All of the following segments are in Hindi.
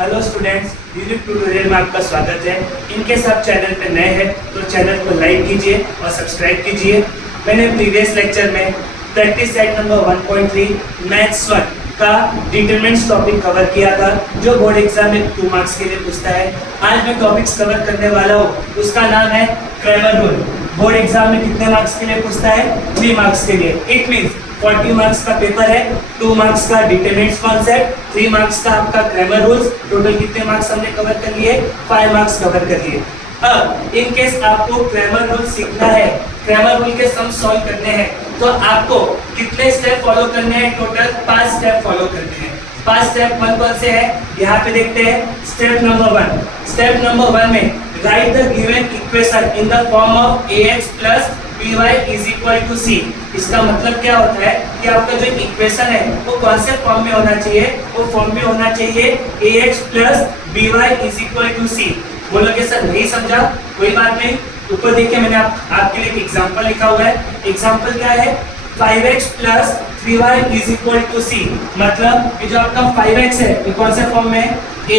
हेलो स्टूडेंट्स, यूनिक ट्यूटोरियल में आपका स्वागत है। इनकेस आप चैनल पे नए हैं तो चैनल को लाइक कीजिए और सब्सक्राइब कीजिए। मैंने प्रीवियस लेक्चर में प्रैक्टिस सेट नंबर 1.3 मैथ्स 1 का डिटरमिनेंट्स टॉपिक कवर किया था, जो बोर्ड एग्जाम में 2 मार्क्स के लिए पूछता है। आज मैं टॉपिक्स कवर करने वाला हूँ, उसका नाम है क्रैमर रूल। बोर्ड एग्जाम में कितने मार्क्स के लिए पूछता है? 3 मार्क्स के लिए। इट मीन्स 40 मार्क्स का पेपर है, 2 मार्क्स का डिटरमिनेंट्स कॉन्सेप्ट, 3 मार्क्स का आपका क्रैमर रूल्स। टोटल कितने मार्क्स हमने कवर कर लिए? 5 मार्क्स कवर कर लिए। अब इन केस आपको क्रैमर रूल सीखना है, क्रैमर रूल के सम सॉल्व करने हैं, तो आपको कितने स्टेप फॉलो करने हैं? टोटल 5 स्टेप फॉलो करने हैं। 5 स्टेप कौन से हैं? यहाँ पे देखते हैं। Step number 1। स्टेप नंबर 1 में write the given equation in the form of ax plus by is equal to c। इसका मतलब क्या होता है कि आपका जो इक्वेशन है वो कौन से फॉर्म में होना चाहिए? वो फॉर्म में होना चाहिए ax plus by is equal to c। बोलोगे सर नहीं समझा, कोई बात नहीं। ऊपर देखिए, मैंने आपके लिए एक एग्जांपल लिखा हुआ है। एग्जांपल क्या है? 5x plus 3y is equal to c। मतलब ये जो आपका 5x है ये कौन से फॉर्म में है?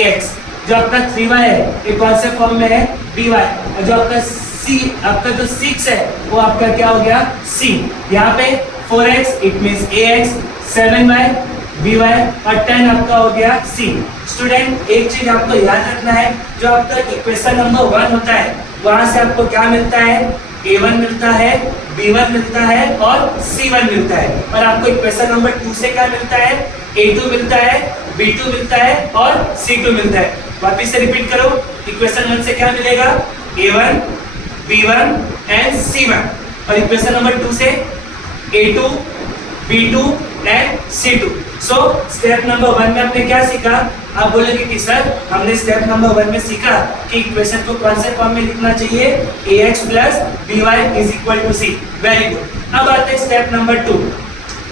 ax। जो आपका 3y है ये कौन से फॉर्म में है? by। और जो आपका जो 6 है वो आपका क्या हो गया? c। यहाँ पे 4x it means ax, 7y by और 10 आपका हो गया c। स्टूडेंट एक चीज आपको याद रखना है, जो आपका इक्वेशन नंबर 1 होता है वहां से आपको क्या मिलता है? a1 मिलता है, b1 मिलता है और c1 मिलता है। और आपको इक्वेशन नंबर 2 से क्या मिलता है? a2 मिलता है, b2 मिलता है और c2 मिलता है। वापिस से रिपीट करो, इक्वेशन 1 से क्या मिलेगा? a1, b1 and c1। और इक्वेशन नंबर 2 से a2, b2 and c2। So step number 1 में आपने क्या सीखा? आप बोलेंगे कि सर हमने स्टेप नंबर 1 में सीखा कि इक्वेशन को कौन से फॉर्म में लिखना चाहिए? ax plus by is equal to c। Very good. अब आते हैं स्टेप नंबर 2।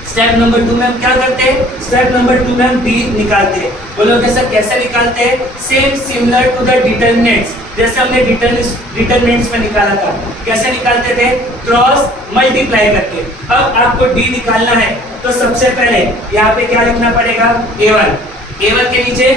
स्टेप नंबर 2 में हम क्या करते हैं? स्टेप नंबर 2 में हम d निकालते हैं। बोलोगे सर कैसे निकालते हैं? Same similar to the determinants, जैसे हमने डिटरमिनेंट्स में निकाला था। कैसे निकालते थे? क्रॉस मल्टीप्लाई करके। अब आपको d निकालना है तो सबसे पहले यहाँ पे क्या लिखना पड़ेगा? a1 के नीचे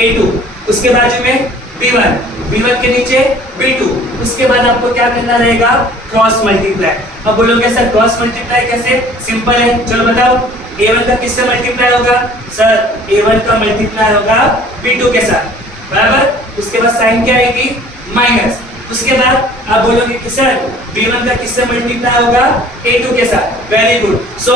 a2, उसके बाजू में b1 के नीचे b2, उसके बाद आपको क्या करना रहेगा? Cross multiply. अब बोलोगे सर क्रॉस मल्टीप्लाई कैसे? सिंपल है, चलो बताओ। a1 का किससे मल्टीप्लाई होगा? सर a1 का मल्टीप्लाई होगा b2 के साथ, बराबर। उसके बाद साइन क्या आएगी? माइनस। उसके बाद आप बोलोगे कि सर b1 का किससे मल्टीप्लाई होगा? a2 के साथ। Very good. So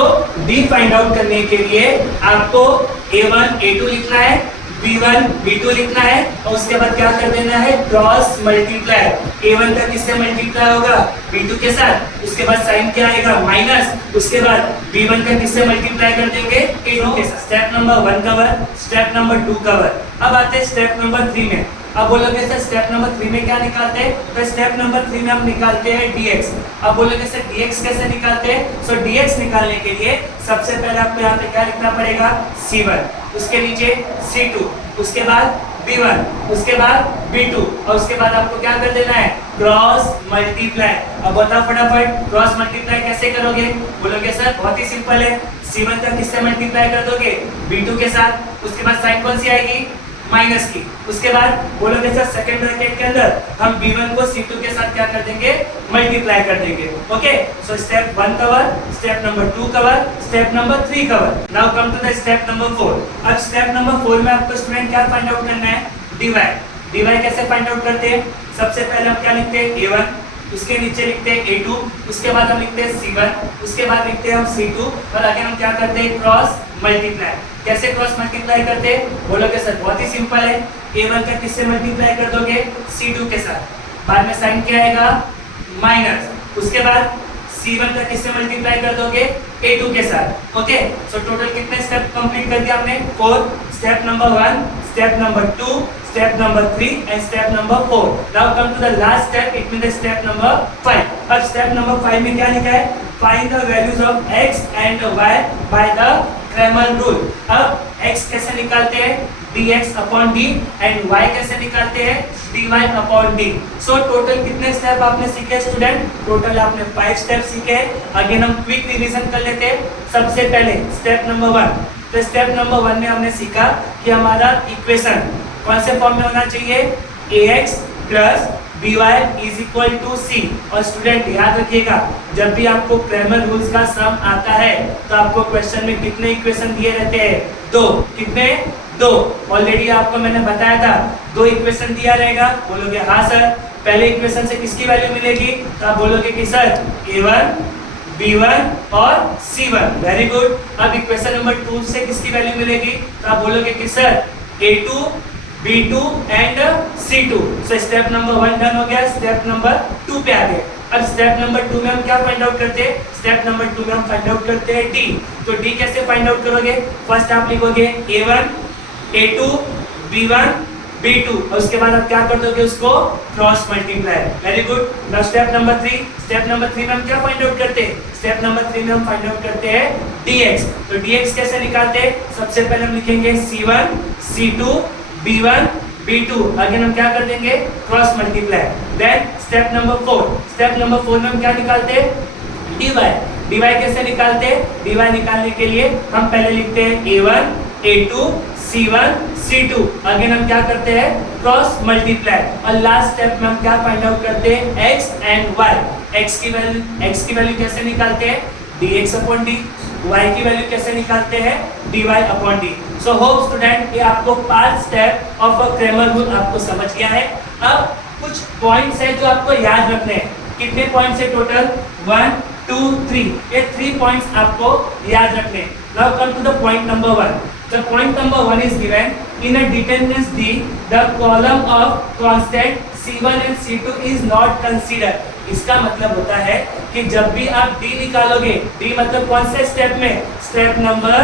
d find out करने के लिए आपको a1 a2 लिखना है, b1 b2 लिखना है और उसके बाद क्या कर देना है? Cross multiply. a1 का किससे मल्टीप्लाई होगा? b2 के साथ। उसके बाद साइन क्या आएगा? माइनस। उसके बाद b1 का किससे मल्टीप्लाई कर देंगे? a2 के साथ। Step number 1 cover, step number 2 cover. अब आते हैं स्टेप नंबर 3 में। अब बोलोगे सर स्टेप नंबर 3 में क्या निकालते हैं? तो स्टेप नंबर 3 में हम निकालते हैं dx। अब बोलोगे सर dx कैसे निकालते हैं? सो dx निकालने के लिए सबसे पहले आपको यहाँ पे क्या लिखना पड़ेगा? c1, उसके नीचे c2, उसके बाद b1, उसके बाद b2 और उसके बाद आपको क्या कर देना है? Cross multiply. अब बताओ फटाफट क्रॉस मल्टीप्लाई कैसे करोगे? बोलोगे सर बहुत ही सिंपल है। c1 का किससे मल्टीप्लाई कर दोगे? b2 के साथ। उसके बाद साइन कौन सी आएगी? माइनस की। उसके बाद बोलोगे सर सेकंड ब्रैकेट के अंदर हम b1 को c2 के साथ क्या कर देंगे? मल्टीप्लाई कर देंगे। Okay, so step 1 cover, step number 2 cover, step number 3 cover. Now come to the step number 4। अब स्टेप नंबर 4 में आपको स्टूडेंट क्या फाइंड आउट करना है? dy कैसे फाइंड आउट करते हैं? सबसे पहले हम क्या लिखते हैं? a1, उसके नीचे लिखते हैं a2, उसके बाद हम लिखते हैं c1, उसके बाद लिखते हैं हम c2 और आगे हम क्या करते हैं? Cross multiply. कैसे क्रॉस मल्टीप्लाई करते हैं? बोलोगे सर बहुत ही सिंपल है। a1 का किससे मल्टीप्लाई कर दोगे? c2 के साथ। बाद में साइन क्या आएगा? माइनस। उसके बाद c1 का किससे मल्टीप्लाई कर दोगे? a2 के साथ। ओके, सो टोटल कितने स्टेप कंप्लीट कर दिया हमने? 4। Step number 1, step number 2, step number 3 and step number 4. Now come to the last step, it means the step number 5. अब step number 5 में क्या लिखा है? Find the values of x and y by the Cramer rule. अब x कैसे निकालते हैं? dx upon d and y कैसे निकालते हैं? dy upon d. So total कितने स्टेप आपने सीखे स्टूडेंट? टोटल आपने 5 स्टेप सीखे। अगेन हम क्विक रिवीजन कर लेते हैं। सबसे पहले स्टेप नंबर 1। तो स्टेप नंबर 1 में हमने सीखा कि हमारा इक्वेशन कौन से फॉर्म में होना चाहिए, ax plus by is equal to C. और स्टूडेंट याद रखिएगा, जब भी आपको क्रैमर रूल्स का सम आता है तो आपको क्वेश्चन में कितने इक्वेशन दिए रहते हैं, दो। कितने, दो। ऑलरेडी आपको मैंने बताया था, दो इक्वेशन दिया रहेगा। बोलोगे हाँ सर, पहले इक्वेशन से किसकी वैल्यू मिलेगी, तो आप बोलोगे कि सर a1 b1 और c1। Very good. अब इक्वेशन नंबर 2 से किसकी वैल्यू मिलेगी, तो आप बोलोगे कि sir a2 b2 and c2। So step number 1 done हो गया, स्टेप नंबर 2 पे आ गए। अब स्टेप नंबर 2 में हम क्या फाइंड आउट करते हैं, स्टेप नंबर 2 में हम फाइंड आउट करते हैं d। तो d कैसे फाइंड आउट करोगे, फर्स्ट आप लिखोगे a1 a2 b1 b2 और उसके बाद आप क्या कर दोगे, उसको cross multiply. Very good. Now step number 3, step number 3 में हम क्या फाइंड आउट करते हैं, स्टेप नंबर 3 में हम फाइंड आउट करते हैं dx। तो dx कैसे निकालते हैं, सबसे पहले हम लिखेंगे c1 c2 b1 b2, again हम क्या कर देंगे, cross multiply. Then step number 4, step number 4 में हम क्या निकालते हैं, dy। dy कैसे निकालते हैं, dy निकालने के लिए हम पहले लिखते हैं a1 a2 c1 c2, again हम क्या करते हैं, क्रॉस मल्टीप्लाई। और लास्ट स्टेप में हम क्या फाइंड आउट करते हैं, x एंड y। x की वैल्यू कैसे निकालते हैं, dx अपॉन d। y की वैल्यू कैसे निकालते हैं, dy upon d। So hope student ये आपको 5 step of a Cramer rule आपको समझ गया है। अब कुछ पॉइंट्स है जो आपको याद रखने हैं। कितने पॉइंट्स है टोटल, 1 2 3, ये 3 पॉइंट्स आपको याद रखने हैं। Now come to the point number 1। The point number 1 is given in a determinants D, the column of constant C1 and C2 is not considered। इसका मतलब होता है कि जब भी आप D निकालोगे, D मतलब कौन से स्टेप में, स्टेप नंबर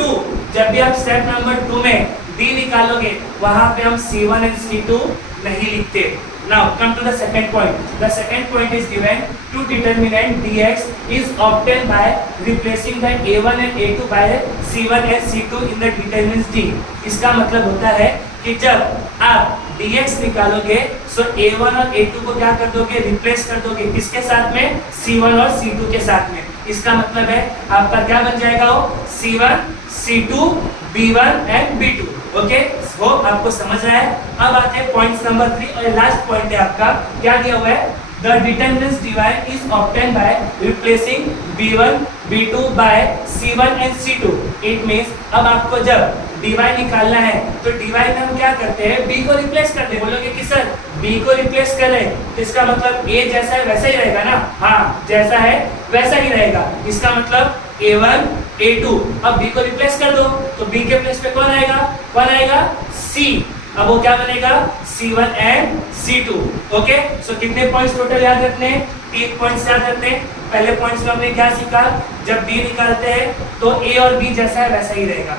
2। जब भी आप स्टेप नंबर 2 में D निकालोगे, वहां पे हम C1 and C2 नहीं लिखते। Now come to the second point. The second point is given to determinant dx is obtained by replacing the a1 and a2 by c1 and c2 in the determinants d। इसका मतलब होता है कि जब आप dx निकालोगे so a1 और a2 को क्या कर दोगे, रिप्लेस कर दोगे किसके साथ में, c1 और c2 के साथ में। इसका मतलब है आपका क्या बन जाएगा, वो c1 c2 b1 and b2। Okay, वो आपको समझ रहा है। अब आते हैं पॉइंट्स नंबर 3 और लास्ट पॉइंट है आपका, क्या दिया हुआ है, the determinants dy is obtain by replacing b1 b2 by c1 and c2। It means अब आपको जब dy निकालना है तो dy में हम क्या करते हैं, b को रिप्लेस करते हैं। बोलोगे कि सर b को रिप्लेस करें तो इसका मतलब a जैसा है वैसा ही रहेगा ना, हाँ जैसा है वैसा ही रहेगा। इसका मतलब a1 a2, अब b को रिप्लेस कर दो तो b के प्लेस पे कौन आएगा, c। अब वो क्या बनेगा, c1 एंड c2। ओके, सो कितने पॉइंट्स टोटल याद रखने हैं, 3 पॉइंट्स याद रखने। पहले पॉइंट्स में हमने क्या सीखा, जब d निकालते हैं तो a और b जैसा है वैसा ही रहेगा,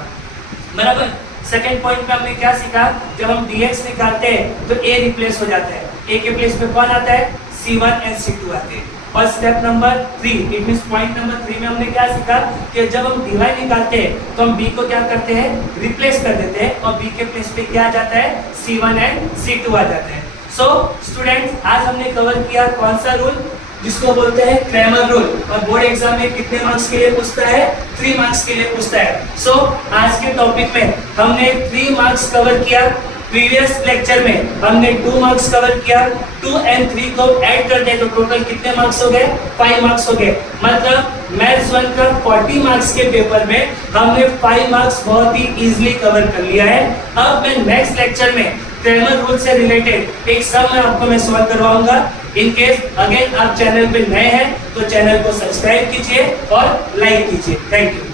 बराबर। सेकंड पॉइंट में हमने क्या सीखा, जब हम dx निकालते हैं तो a रिप्लेस हो जाता है, a के प्लेस पे कौन आता है, c1 एंड c2 आते हैं। और step number 3, it means point number 3 में हमने क्या सीखा कि जब हम dy निकालते हैं तो हम b को क्या करते हैं, रिप्लेस कर देते हैं और b के प्लेस पे क्या आ जाता है, c1 एंड c2 आ जाता है। सो स्टूडेंट्स, आज हमने कवर किया कौन सा रूल, जिसको बोलते हैं क्रैमर रूल। और बोर्ड एग्जाम में कितने मार्क्स के लिए पूछता है, 3 मार्क्स के लिए पूछता है। सो आज के टॉपिक में हमने 3 मार्क्स कवर किया। प्रीवियस लेक्चर में हमने 2 मार्क्स कवर किया, 2 एंड 3 को ऐड कर दे तो टोटल कितने मार्क्स हो गए, 5 मार्क्स हो गए। मतलब मैथ्स 1 का 40 मार्क्स के पेपर में हमने 5 मार्क्स बहुत ही इजीली कवर कर लिया है। अब मैं नेक्स्ट लेक्चर में क्रैमर रूल से रिलेटेड एक सम आपको मैं सॉल्व करवाऊंगा। इन केस अगेन आप चैनल पे नए हैं तो चैनल को सब्सक्राइब कीजिए और लाइक कीजिए। Thank you.